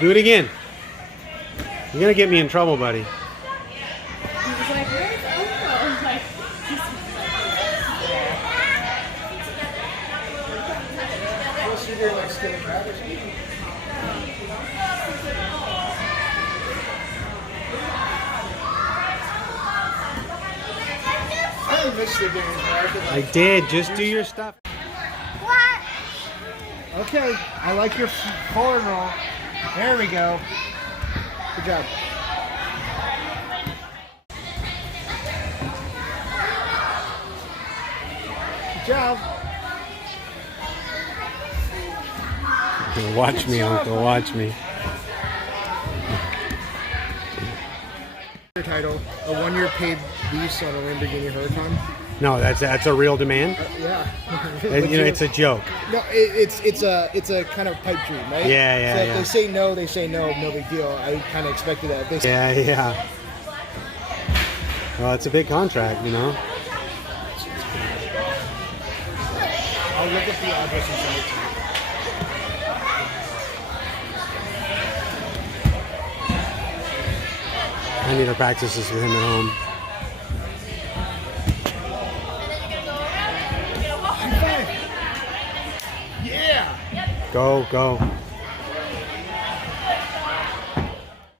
Do it again. You're gonna get me in trouble, buddy. He was like, where's Uncle? Like, I missed the game. I did. Just do your stuff. What? Okay, I like your forward roll. There we go. Good job. Good job. Watch me, Uncle. Watch me. Title, a 1-year paid lease on a Lamborghini Huracan. No, that's a real demand. Yeah. You know, it's a joke. No, it's a kind of pipe dream, right? Yeah, So if yeah. they say no, they say no. No big deal. I kind of expected that. If they say, Yeah. Well, it's a big contract, you know. I'll look at the address and send it to you. I need to practice this with him at home. High five. Yeah. Go, go.